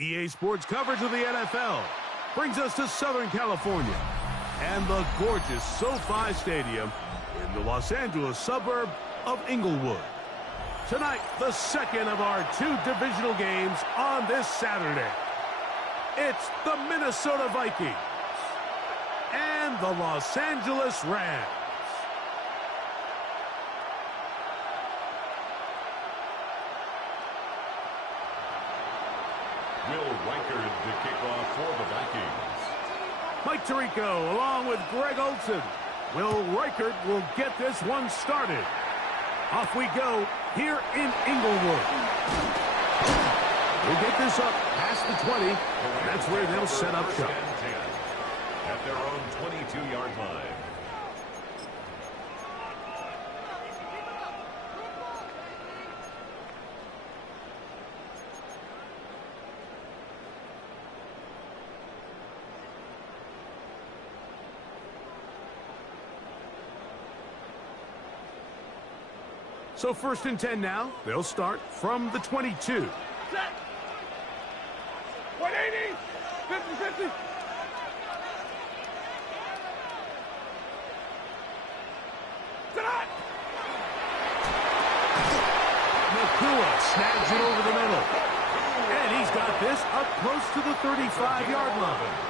EA Sports coverage of the NFL brings us to Southern California and the gorgeous SoFi Stadium in the Los Angeles suburb of Inglewood. Tonight, the second of our two divisional games on this Saturday. It's the Minnesota Vikings and the Los Angeles Rams. Will Reichard to kick off for the Vikings. Mike Tirico along with Greg Olson. Will Reichard will get this one started. Off we go here in Inglewood. We'll get this up past the 20. That's where they'll set up shop. At their own 22-yard line. So 1st and 10 now. They'll start from the 22. Set. 180. 50-50. Nakua snags it over the middle. And he's got this up close to the 35-yard line.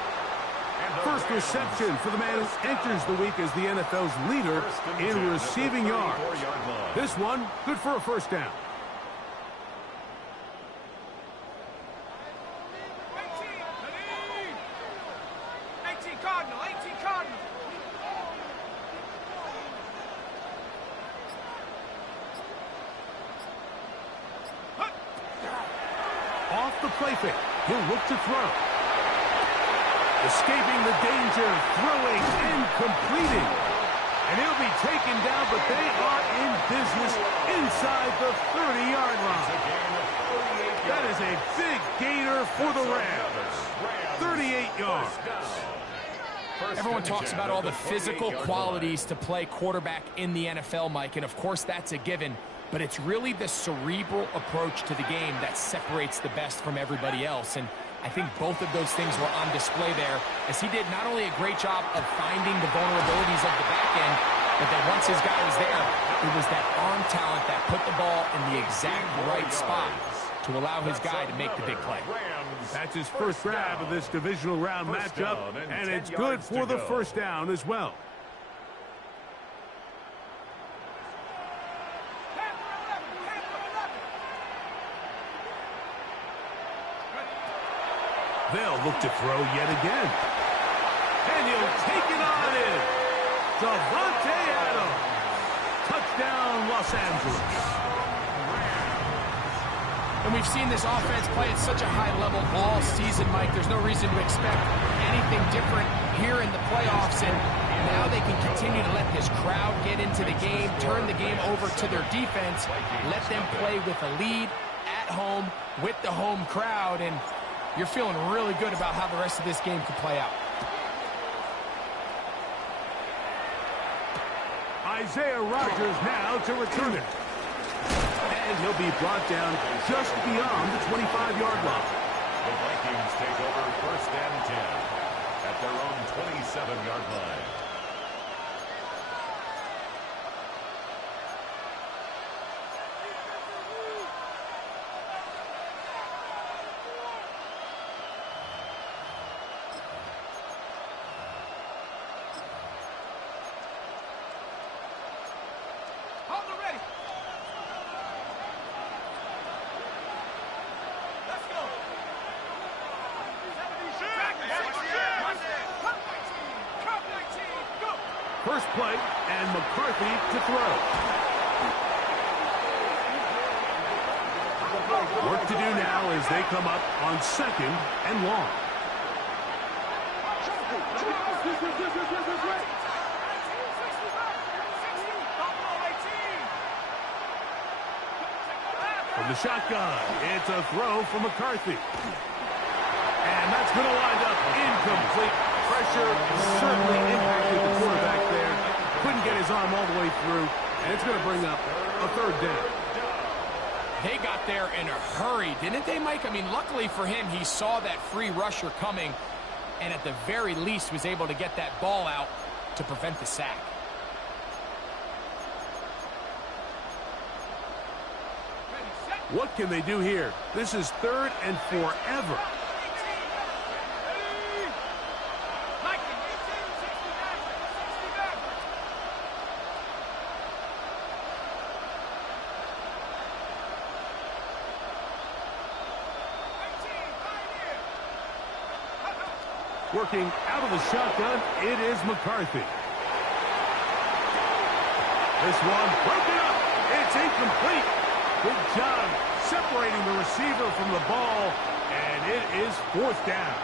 First reception for the man who enters the week as the NFL's leader in receiving yards. This one, good for a first down. 18 Cardinal, 18 Cardinal. Off the play fake, he'll look to throw. Escaping the danger, throwing and completing. And he'll be taken down, but they are in business inside the 30-yard line. That is a big gainer for the Rams. 38 yards. Everyone talks about all the physical qualities to play quarterback in the NFL, Mike, and of course that's a given. But it's really the cerebral approach to the game that separates the best from everybody else. And I think both of those things were on display there, as he did not only a great job of finding the vulnerabilities of the back end, but that once his guy was there, it was that arm talent that put the ball in the exact right spot to allow his guy to make the big play. That's his first grab of this divisional round matchup, and it's good for the first down as well. They'll look to throw yet again. And he'll take it on in. Davante Adams. Touchdown, Los Angeles. And we've seen this offense play at such a high level all season, Mike. There's no reason to expect anything different here in the playoffs. And now they can continue to let this crowd get into the game, turn the game over to their defense, let them play with a lead at home with the home crowd. And you're feeling really good about how the rest of this game could play out. Isaiah Rodgers now to return it. And he'll be brought down just beyond the 25-yard line. The Vikings take over 1st and 10 at their own 27-yard line. first play, and McCarthy to throw. Work to do now as they come up on 2nd and long. From the shotgun, it's a throw for McCarthy. And that's going to wind up incomplete. Pressure certainly impacted the quarterback there. Couldn't get his arm all the way through, and it's going to bring up a 3rd down. They got there in a hurry, didn't they, Mike? I mean, luckily for him, he saw that free rusher coming, and at the very least was able to get that ball out to prevent the sack. What can they do here? This is 3rd and forever. Working out of the shotgun, it is McCarthy. This one broken up. It's incomplete. Good job separating the receiver from the ball, and it is 4th down.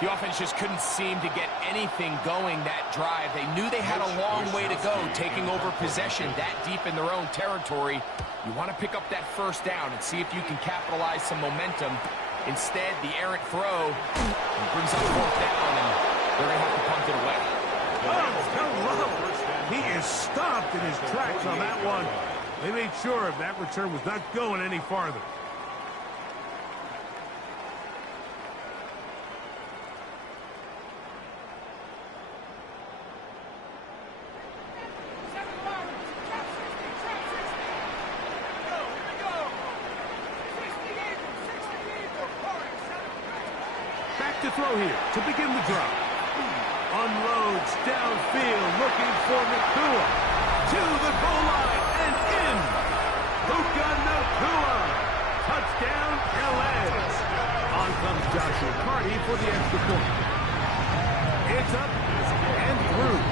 The offense just couldn't seem to get anything going that drive. They knew they had a long way to go, taking over possession that deep in their own territory. You want to pick up that 1st down and see if you can capitalize some momentum. Instead, the errant throw brings up 4th down, and they're going to have to punt it away. Oh, hello. He is stopped in his tracks on that one. They made sure that return was not going any farther. To throw here to begin the drive. Unloads downfield looking for Nakua. To the goal line and in. Puka Nakua. Touchdown, LA. On comes Joshua Carty for the extra point. It's up and through.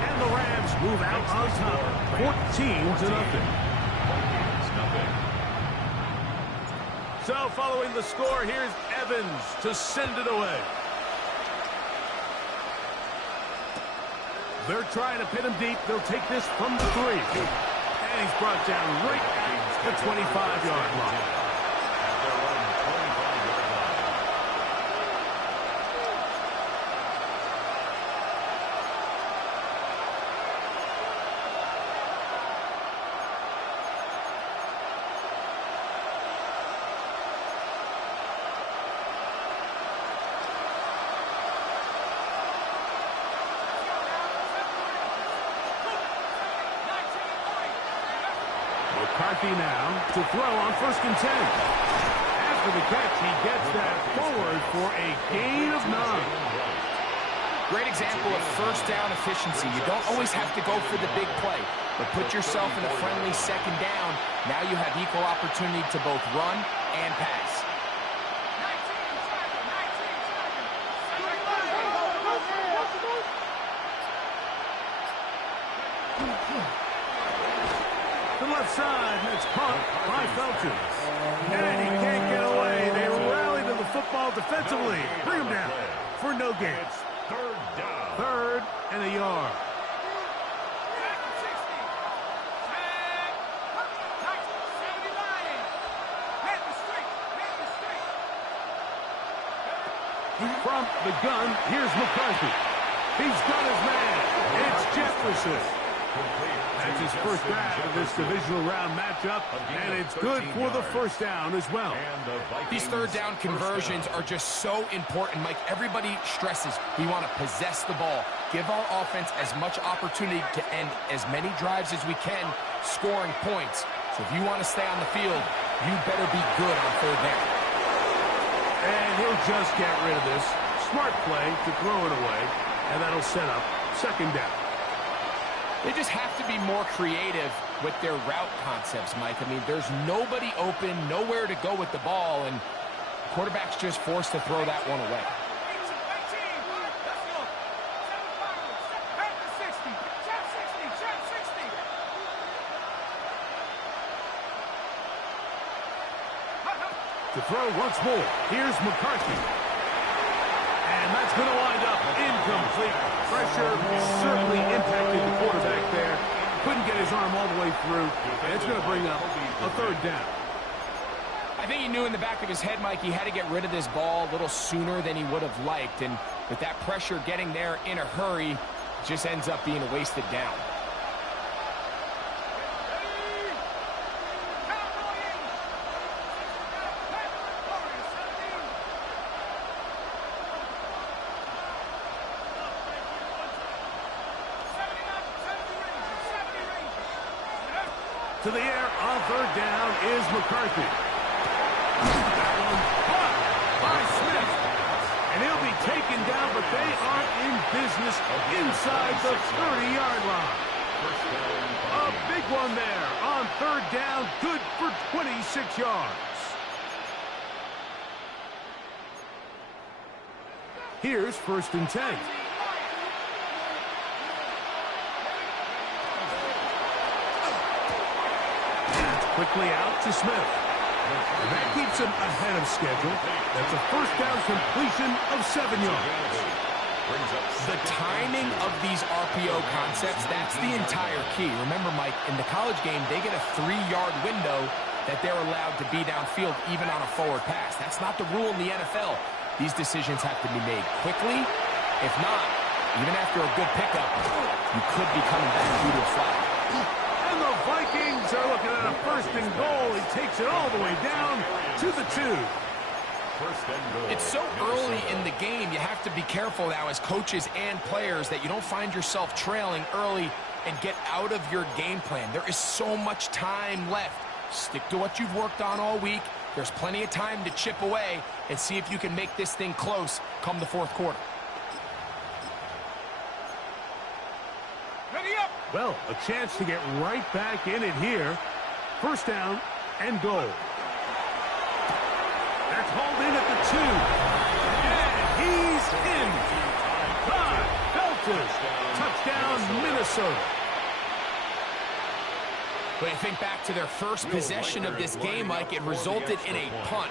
And the Rams move out on top. 14-0. So following the score, here's Evans to send it away. They're trying to pin him deep. They'll take this from the 3. And he's brought down right at the 25-yard line. McCarthy now to throw on 1st and 10. After the catch, he gets that forward for a gain of 9. Great example of 1st down efficiency. You don't always have to go for the big play, but put yourself in a friendly 2nd down. Now you have equal opportunity to both run and pass. The left side, and it's caught by Felton. And he can't get away. They rally to the football defensively. Bring him down for no gain. 3rd down. 3rd and a yard. From the gun, here's McCarthy. He's got his man. It's Jefferson. That's his 1st grab of this divisional round matchup, and it's good for the 1st down as well. These 3rd down conversions are just so important, Mike. Everybody stresses we want to possess the ball, give our offense as much opportunity to end as many drives as we can, scoring points. So if you want to stay on the field, you better be good on 3rd down. And he'll just get rid of this. Smart play to throw it away, and that'll set up 2nd down. They just have to be more creative with their route concepts, Mike. I mean, there's nobody open, nowhere to go with the ball, and the quarterback's just forced to throw that one away. To throw once more. Here's McCarthy. And that's going to wind up incomplete. Pressure certainly impacted the quarterback there. Couldn't get his arm all the way through. And it's going to bring up a third down. I think he knew in the back of his head, Mike, he had to get rid of this ball a little sooner than he would have liked. And with that pressure getting there in a hurry, it just ends up being a wasted down. To the air on third down is McCarthy. That one caught by Smith. And he'll be taken down, but they are in business inside the 30-yard line. A big one there on third down, good for 26 yards. Here's 1st and 10. Quickly out to Smith. And that keeps him ahead of schedule. That's a first down completion of 7 yards. The timing of these RPO concepts, that's the entire key. Remember, Mike, in the college game, they get a 3-yard window that they're allowed to be downfield even on a forward pass. That's not the rule in the NFL. These decisions have to be made quickly. If not, even after a good pickup, you could be coming back due to a flag. And the Vikings are looking at a 1st and goal. He takes it all the way down to the 2. It's so early in the game, you have to be careful now as coaches and players that you don't find yourself trailing early and get out of your game plan. There is so much time left. Stick to what you've worked on all week. There's plenty of time to chip away and see if you can make this thing close come the 4th quarter. Well, a chance to get right back in it here. 1st down and goal. That's hauled in at the 2. And he's in. Todd Felton. Touchdown, Minnesota. When you think back to their first possession of this game, Mike, it resulted in a punt.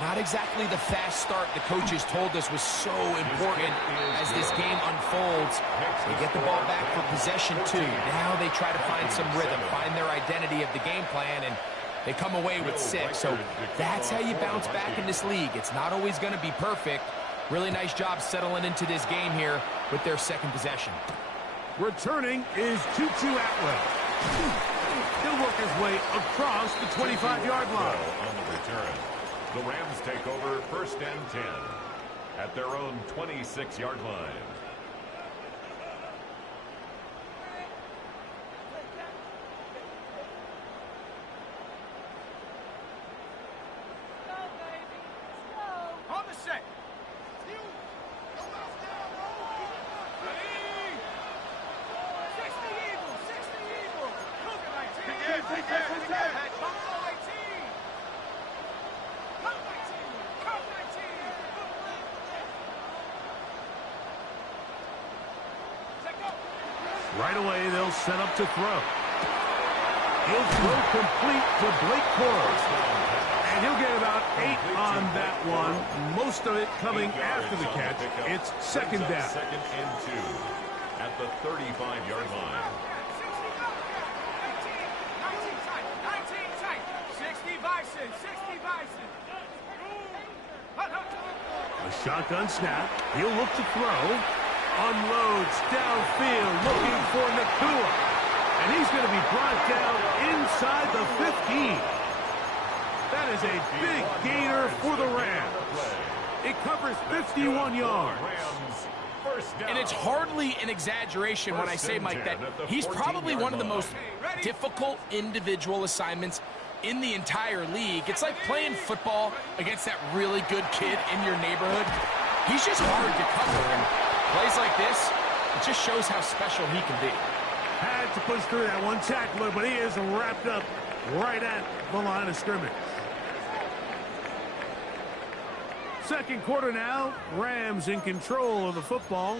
Not exactly the fast start the coaches told us was so important as this game unfolds. They get the ball back for possession 2. Now they try to find some rhythm, find their identity of the game plan, and they come away with 6. So that's how you bounce back in this league. It's not always going to be perfect. Really nice job settling into this game here with their 2nd possession. Returning is Tutu Atwell. He'll work his way across the 25-yard line. On the return. The Rams take over 1st and 10 at their own 26-yard line. On the set. Right away, they'll set up to throw. He'll throw complete to Blake Corum. And he'll get about 8 on that one. Most of it coming after the catch. It's 2nd down. 2nd and 2 at the 35-yard line. 19 tight. 60 Bison. 60 Bison. A shotgun snap. He'll look to throw. Unloads downfield, looking for Nakua. And he's going to be brought down inside the 15. That is a big gainer for the Rams. It covers 51 yards. And it's hardly an exaggeration when I say, Mike, that he's probably one of the most difficult individual assignments in the entire league. It's like playing football against that really good kid in your neighborhood. He's just hard to cover, and plays like this, it just shows how special he can be. Had to push through that one tackler, but he is wrapped up right at the line of scrimmage. 2nd quarter now. Rams in control of the football.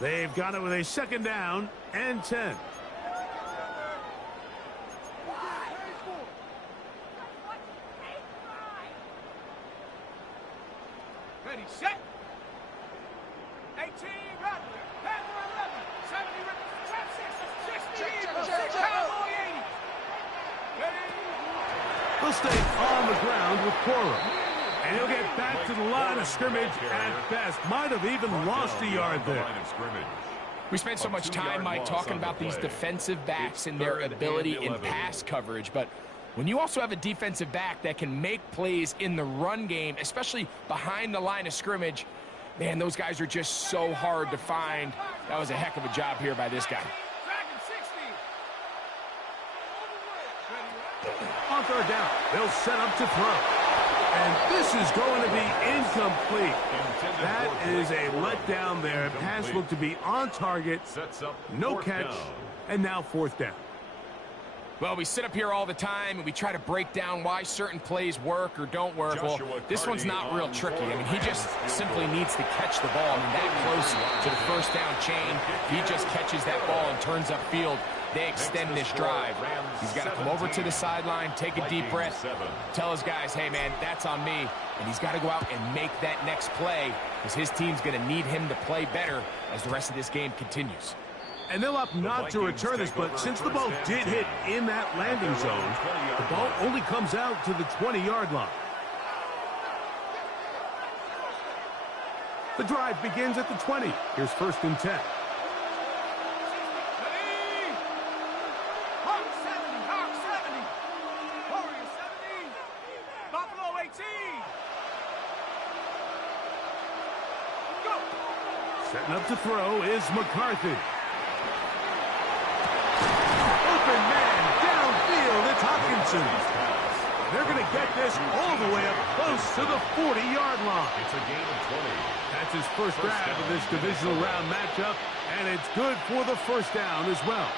They've got it with a 2nd down and 10. Ready, set. 18, Rattler. Rattler 11. 70, trap 6. 60, Eagle. 6, Cowboy 80. Ready. They'll stay on the ground with Cora. And he'll get back to the line of scrimmage at best. Might have even lost a yard there. We spent so much time, Mike, talking about these defensive backs and their ability in pass coverage. But when you also have a defensive back that can make plays in the run game, especially behind the line of scrimmage, man, those guys are just so hard to find. That was a heck of a job here by this guy. Dragon 60. On third down, they'll set up to throw. And this is going to be incomplete. That is a letdown there. Pass looked to be on target. No catch. And now fourth down. Well, we sit up here all the time and we try to break down why certain plays work or don't work. Well, this one's not real tricky. I mean, he just simply needs to catch the ball. I mean, that close to the first down chain, he just catches that ball and turns upfield. They extend this drive. He's got to come over to the sideline, take a deep breath, tell his guys, hey, man, that's on me. And he's got to go out and make that next play because his team's going to need him to play better as the rest of this game continues. And they'll opt not to return this, but since the ball did hit in that landing zone, the ball only comes out to the 20-yard line. The drive begins at the 20. Here's first and 10. Setting up to throw is McCarthy. Open man downfield. It's Hopkinson. They're going to get this all the way up close to the 40-yard line. It's a gain of 20. That's his first grab of this divisional round matchup, and it's good for the first down as well.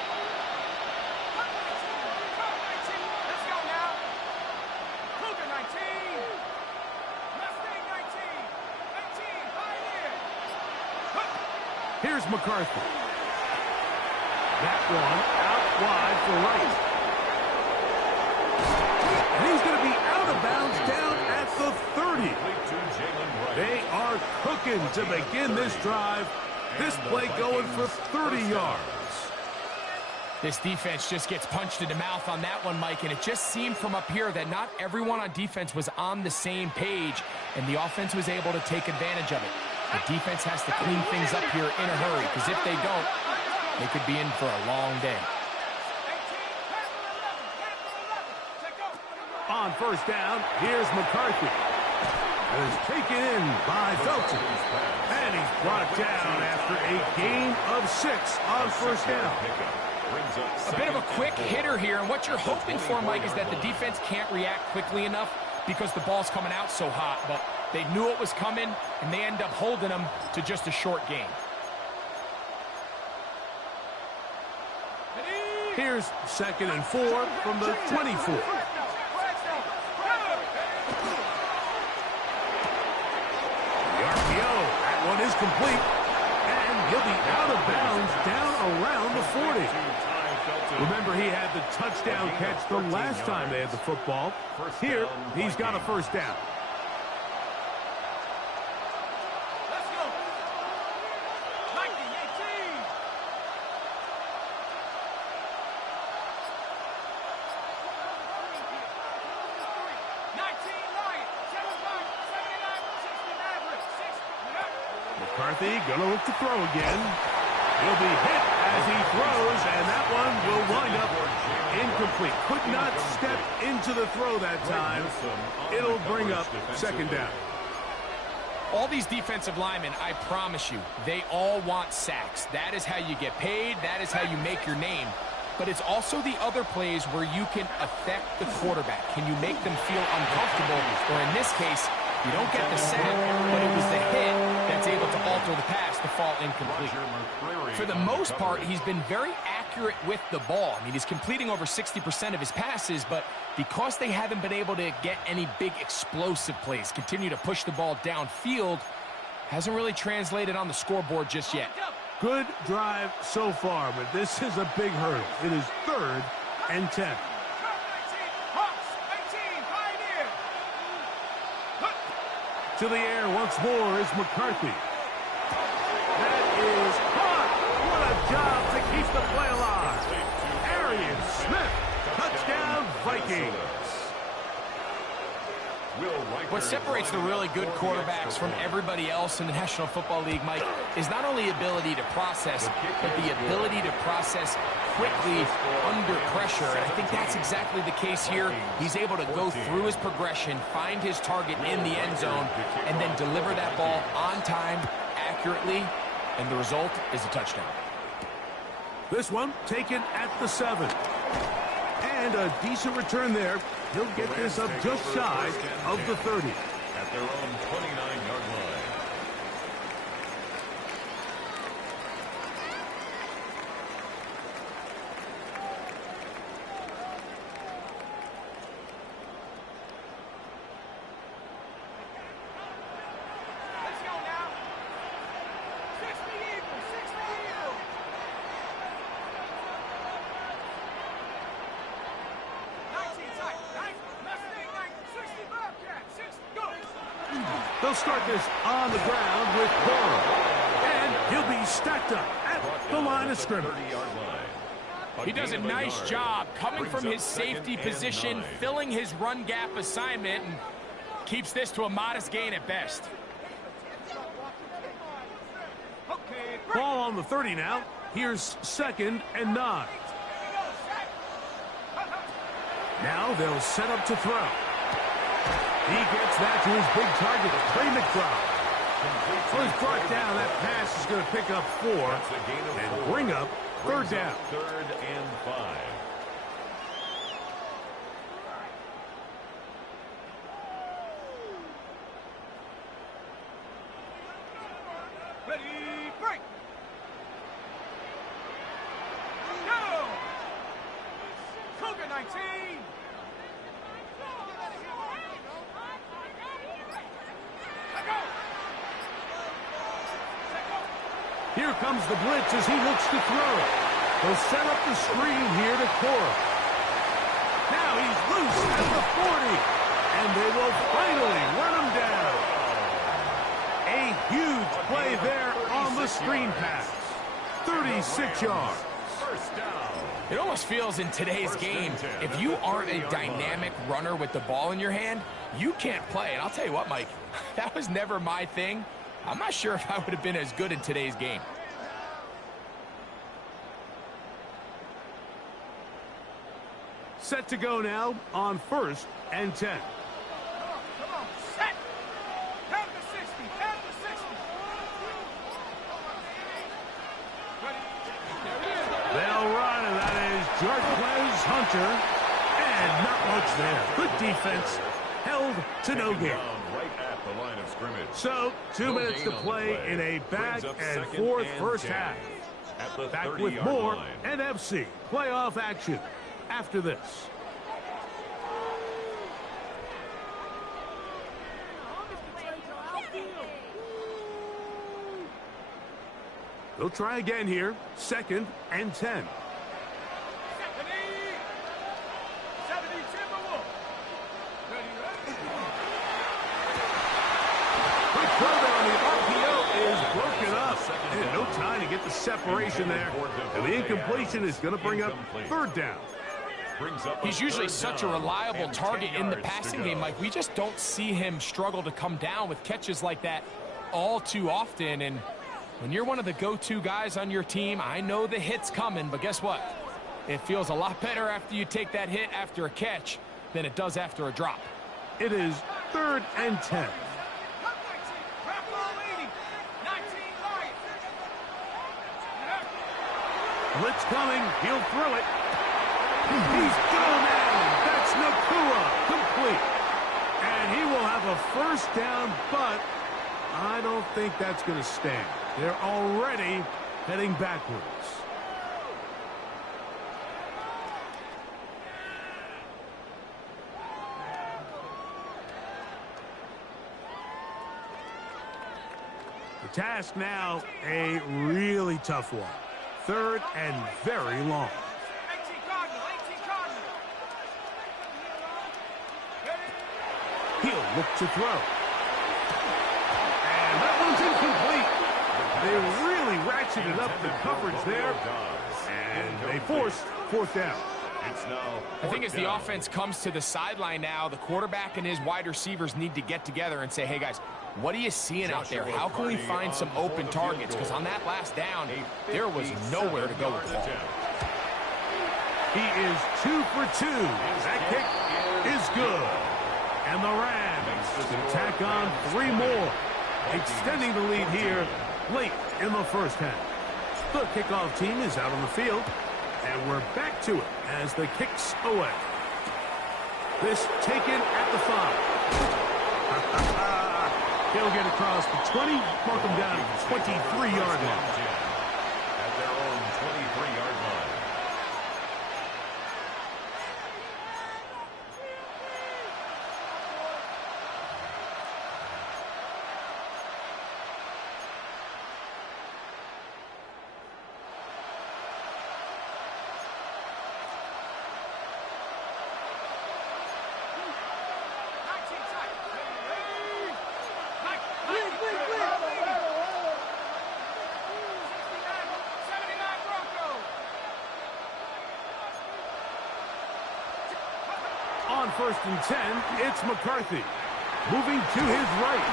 Let's go now. Cougar 19. Mustang 19. 18, Pioneer. Here's McCarthy. That one out wide for Wright. And he's going to be out of bounds down at the 30. They are cooking to begin this drive. This play going for 30 yards. This defense just gets punched in the mouth on that one, Mike, and it just seemed from up here that not everyone on defense was on the same page, and the offense was able to take advantage of it. The defense has to clean things up here in a hurry, because if they don't, they could be in for a long day. On first down, here's McCarthy. Is taken in by Felton. And he's brought down after a gain of 6 on first down. A bit of a quick hitter here, and what you're hoping for, Mike, is that the defense can't react quickly enough because the ball's coming out so hot, but they knew it was coming, and they end up holding them to just a short gain. Here's 2nd and 4 from the 24. The RPO, that one is complete, and he'll be out of bounds down around the 40. Remember, he had the touchdown catch the last time they had the football. Here, he's got a first down. Let's go. 19-18. McCarthy gonna look to throw again. He'll be hit as he throws, and that one will wind up incomplete. Could not step into the throw that time. It'll bring up second down. All these defensive linemen, I promise you, they all want sacks. That is how you get paid. That is how you make your name. But it's also the other plays where you can affect the quarterback. Can you make them feel uncomfortable? Or in this case, you don't get the sack, but it was the hit that's able to alter the pass to fall incomplete. For the most part, he's been very accurate with the ball. I mean, he's completing over 60% of his passes, but because they haven't been able to get any big explosive plays, continue to push the ball downfield, hasn't really translated on the scoreboard just yet. Good drive so far, but this is a big hurdle. It is 3rd and 10. To the air once more is McCarthy. That is caught. What a job to keep the play alive. Arian Smith, touchdown Vikings. What separates the really good quarterbacks from everybody else in the National Football League, Mike, is not only ability to process, but the ability to process quickly under pressure. And I think that's exactly the case here. He's able to go through his progression, find his target in the end zone, and then deliver that ball on time, accurately, and the result is a touchdown. This one taken at the 7. And a decent return there. He'll get this up just shy of the 30. At their own 29-yard line. Let's go now. 60 Eagles, 60 Eagles. 19 tight, 60 Bobcat, 60, go. They'll start this on the ground with Burrow. And he'll be stacked up at the line of scrimmage. 30-yard line. He does a nice job coming from his safety position, filling his run gap assignment, and keeps this to a modest gain at best. Okay, Ball on the 30 now. Here's 2nd and 9. Now they'll set up to throw. He gets that to his big target, Trey McBride. So he's brought down. That pass is going to pick up 4 and bring up 3rd down. 3rd and 5. ready, break. Go. Cougar 19. Here comes the blitz as he looks to throw. They'll set up the screen here to Cora. Now he's loose at the 40. And they will finally run him down. A huge play there on the screen pass. 36 yards. First down. It almost feels in today's game, if you aren't a dynamic runner with the ball in your hand, you can't play. And I'll tell you what, Mike, that was never my thing. I'm not sure if I would have been as good in today's game. Set to go now on 1st and 10. Come on, set. Down to 60, down to 60. Ready. They'll run, and that is Jarquez Hunter. And not much there. Good defense. Held to no gain. Right at the line of scrimmage. So, 2 minutes to play in a back and forth first half. At the Back with 30-yard more line. NFC playoff action after this. They'll try again here. 2nd and 10. 70 Timberwolves. Ready. Quick throw there on the RPO is broken up. And no time to get the separation there. And the incompletion is going to bring up 3rd down. He's usually such a reliable target in the passing game, Mike. We just don't see him struggle to come down with catches like that all too often. And when you're one of the go-to guys on your team, I know the hit's coming, but guess what? It feels a lot better after you take that hit after a catch than it does after a drop. It is 3rd and 10. Blitz coming. He'll throw it. He's gone in. That's Nakua. Complete. And he will have a first down, but I don't think that's going to stand. They're already heading backwards. The task now, a really tough one. 3rd and very long. 18 Cardinal, 18 Cardinal. He'll look to throw. They really ratcheted up the coverage there, and they forced fourth down. I think as the offense comes to the sideline now, the quarterback and his wide receivers need to get together and say, hey, guys, what are you seeing out there? How can we find some open targets? Because on that last down, there was nowhere to go with the ball. He is 2 for 2. That kick is good. And the Rams can tack on 3 more, extending the lead here late in the first half. The kickoff team is out on the field, and we're back to it as the kick's away. This taken at the 5. He'll get across the 20, mark him down at the 23-yard line. At their own 23-yard line. On 1st and 10, it's McCarthy. Moving to his right.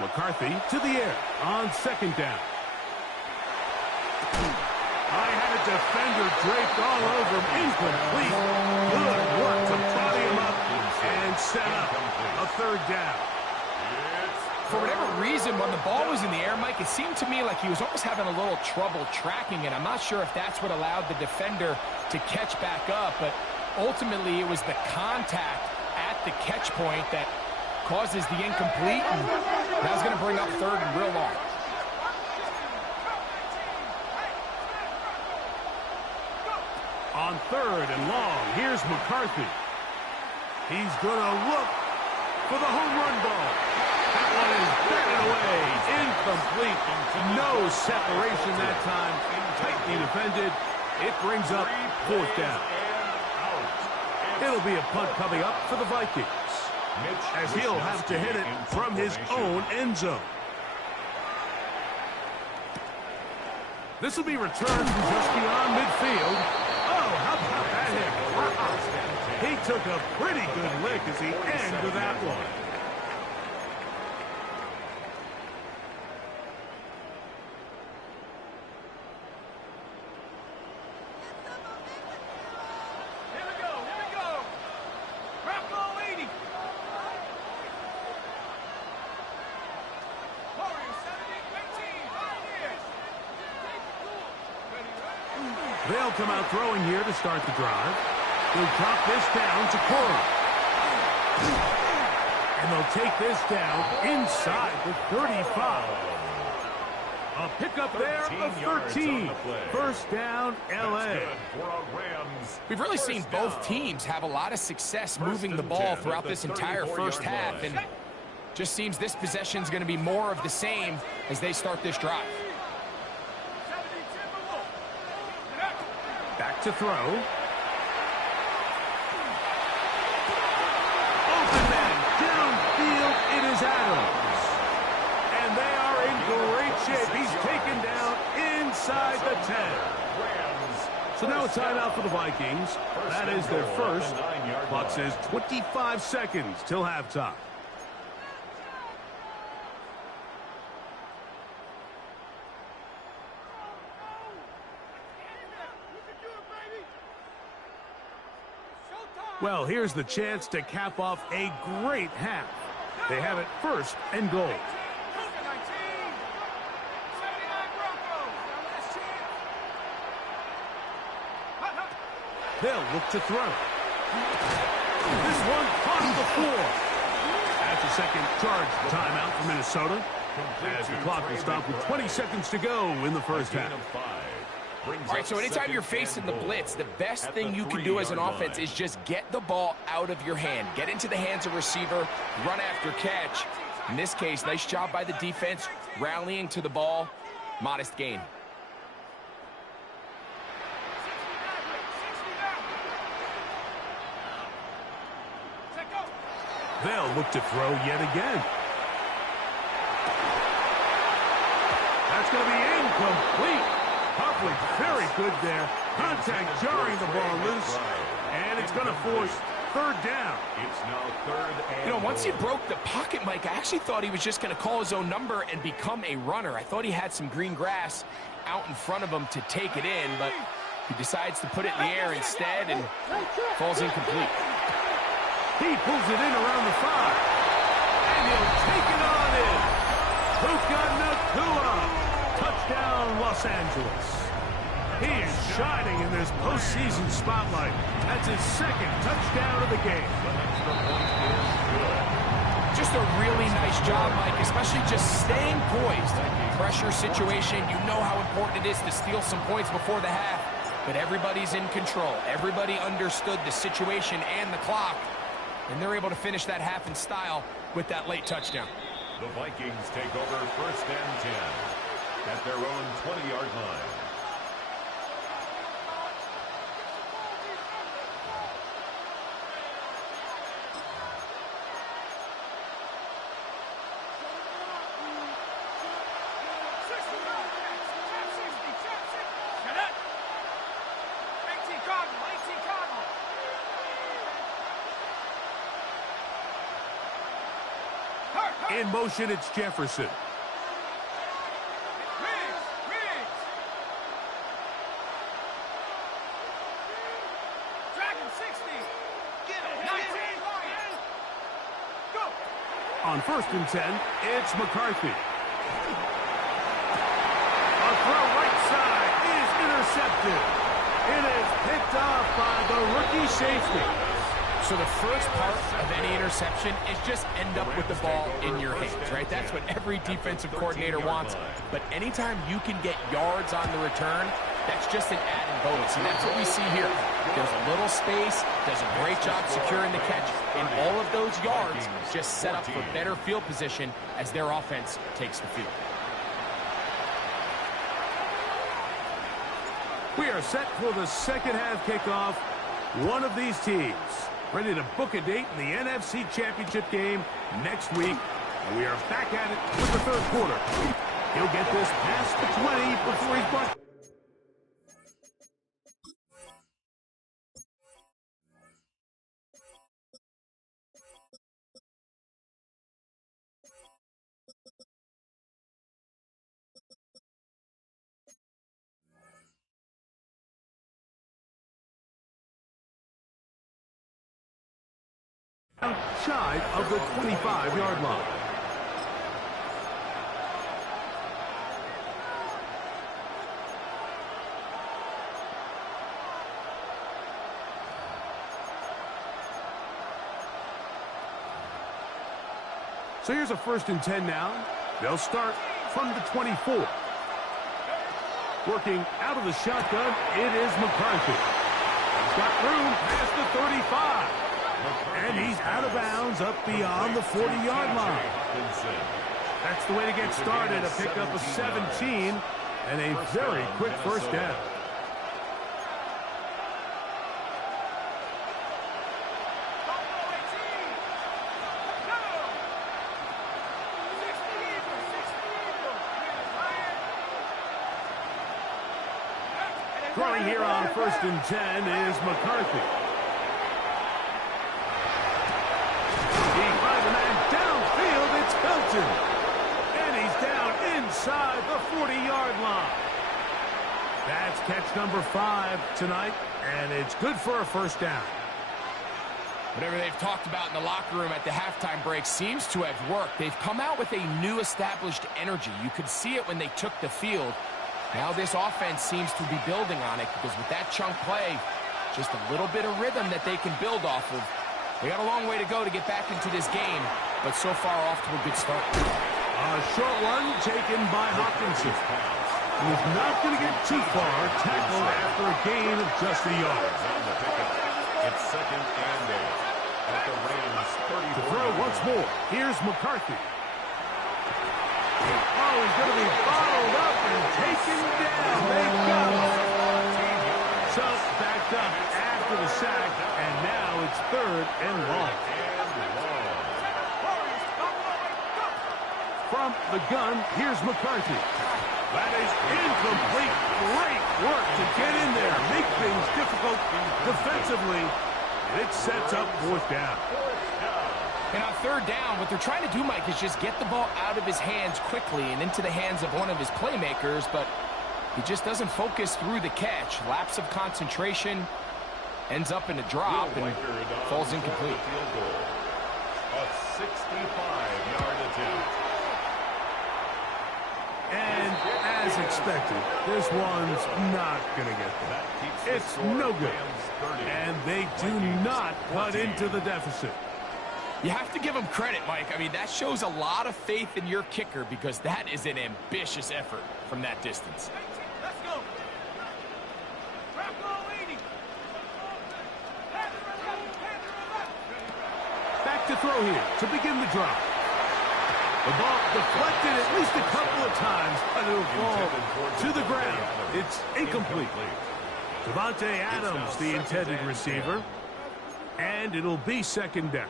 McCarthy to the air on 2nd down. I had a defender draped all over him. Incomplete. Good work to body him up and set up a 3rd down. For whatever reason, when the ball was in the air, Mike, it seemed to me like he was almost having a little trouble tracking it. I'm not sure if that's what allowed the defender to catch back up, but ultimately it was the contact at the catch point that causes the incomplete, and that was going to bring up 3rd and real long. On 3rd and long, here's McCarthy. He's going to look for the home run ball. That one is batted away. Incomplete. No separation that time. Tightly defended. It brings up 4th down. It'll be a punt coming up for the Vikings, as he'll have to hit it from his own end zone. This will be returned from just beyond midfield. Oh, how about that hit? Wow. He took a pretty good lick as he ended that one. Here we go. Rocco 80. Warriors 17-18. Pioneers. They'll come out throwing here to start the drive. They'll drop this down to Corey. And they'll take this down inside the 35. A pickup there of 13. 1st down, L.A. We've really seen both teams have a lot of success moving the ball throughout this entire first half, and just seems this possession is going to be more of the same as they start this drive. Back to throw. Open man, downfield, it is Adams. And they are in great shape. He's taken down inside the 10. So now a timeout for the Vikings. That is their first. Clock says 25 seconds till halftime. Well, here's the chance to cap off a great half. They have it 1st and goal. They'll look to throw. This one off the floor. That's a second charge timeout for Minnesota, as the clock will stop with 20 seconds to go in the first half. All right, so anytime you're facing the blitz, the best thing you can do as an offense is just get the ball out of your hand. Get into the hands of receiver, run after catch. In this case, nice job by the defense, rallying to the ball. Modest gain. They'll look to throw yet again. That's going to be incomplete. Copley, very good there. Contact jarring the ball loose. And it's going to force third down. It's now third and You know, once he broke the pocket, Mike, I actually thought he was just going to call his own number and become a runner. I thought he had some green grass out in front of him to take it in, but he decides to put it in the air instead and falls incomplete. He pulls it in around the 5. And he'll take it on in. Puka Nacua. Touchdown, Los Angeles. He is shining in this postseason spotlight. That's his second touchdown of the game. Just a really nice job, Mike, especially just staying poised. Pressure situation, you know how important it is to steal some points before the half, but everybody's in control. Everybody understood the situation and the clock, and they're able to finish that half in style with that late touchdown. The Vikings take over first and 10 at their own 20-yard line. In motion, it's Jefferson. Dragon 60. Get it. 19. Go. On first and 10, it's McCarthy. A throw right side is intercepted. It is picked off by the rookie safety. So the first part of any interception is just end up with the ball in your hands, right? That's what every defensive coordinator wants. But anytime you can get yards on the return, that's just an added bonus. And that's what we see here. There's a little space, does a great job securing the catch, and all of those yards just set up for better field position as their offense takes the field. We are set for the second half kickoff. One of these teams ready to book a date in the NFC Championship game next week. And we are back at it with the third quarter. He'll get this past the 20 before he's brought. Shy of the 25-yard line. So here's a first and 10 now. They'll start from the 24. Working out of the shotgun, it is McCarthy. He's got room past the 35. And he's out of bounds up beyond the 40-yard line. That's the way to get started, a pickup of 17 and a very quick first down. Throwing here on first and 10 is McCarthy. Hilton. And he's down inside the 40-yard line. That's catch number 5 tonight, and it's good for a first down. Whatever they've talked about in the locker room at the halftime break seems to have worked. They've come out with a new established energy. You could see it when they took the field. Now this offense seems to be building on it because with that chunk play, just a little bit of rhythm that they can build off of. They got a long way to go to get back into this game, but so far off to a good start. A short one taken by Hopkinson. He's not going to get too far, tackled after a gain of just a yard. It's second and 8 at the Rams' 30. To throw once more, here's McCarthy. Oh, he's going to be bottled up and taken down. They got him. So backed up after the sack, and now it's 3rd and long. From the gun, here's McCarthy. That is incomplete. Great work to get in there, make things difficult defensively. It sets up 4th down. And on 3rd down, what they're trying to do, Mike, is just get the ball out of his hands quickly and into the hands of one of his playmakers, but he just doesn't focus through the catch. Lapse of concentration, ends up in a drop, and falls incomplete. A 65-yard attempt. And as expected, this one's not going to get there. It's no good. And they do not cut into the deficit. You have to give him credit, Mike. I mean, that shows a lot of faith in your kicker because that is an ambitious effort from that distance. Let's go. Back to throw here to begin the drive. The ball deflected at least a couple of times, but it'll fall to the ground. It's incomplete. Devontae Adams, the intended receiver. And it'll be 2nd down.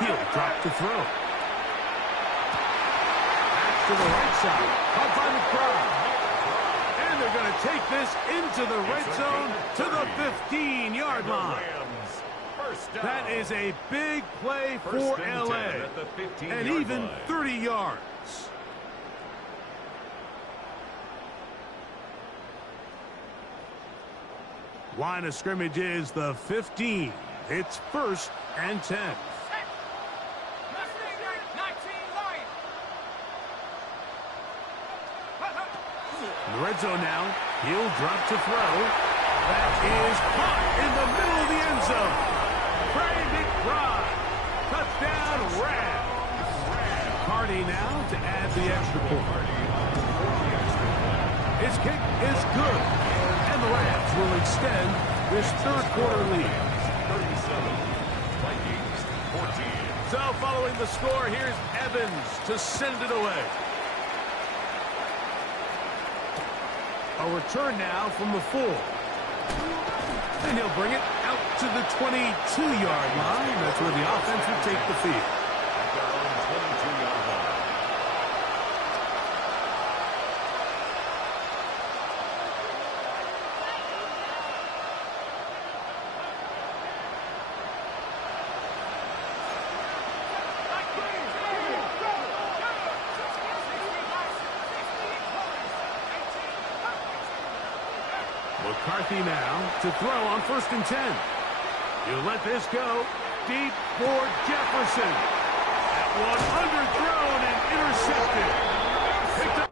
He'll drop to throw. Back to the right side. Caught by McBride. And they're going to take this into the red zone to the 15-yard line. That is a big play for L.A. And even 30 yards. Line of scrimmage is the 15. It's 1st and 10. In the red zone now, he'll drop to throw. That is caught in the middle of the end zone. Trey McBride. Touchdown, Rams. Cardi now to add the extra point. His kick is good. And the Rams will extend this 3rd quarter lead. 37, Vikings 14. So following the score, here's Evans to send it away. A return now from the 4. And he'll bring it out to the 22-yard line. That's where the offense will take the field. At their own 22-yard line. McCarthy now to throw on 1st and 10. He'll let this go deep for Jefferson. That one underthrown and intercepted. Picked up.